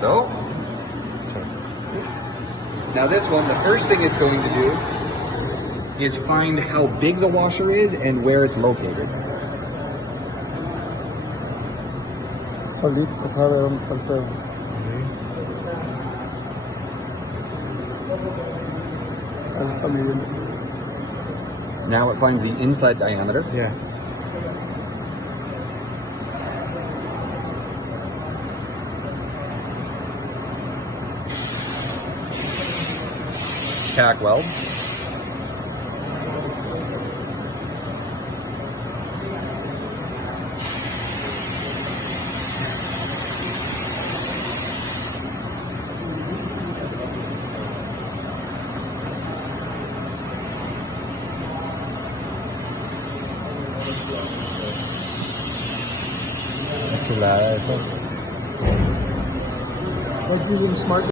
so. Now this one, the first thing it's going to do is find how big the washer is and where it's located. Solito sabe dónde está el pedo. Ahí está midiendo. Now it finds the inside diameter. Yeah. Tack weld. Chulada eso. What's even smart?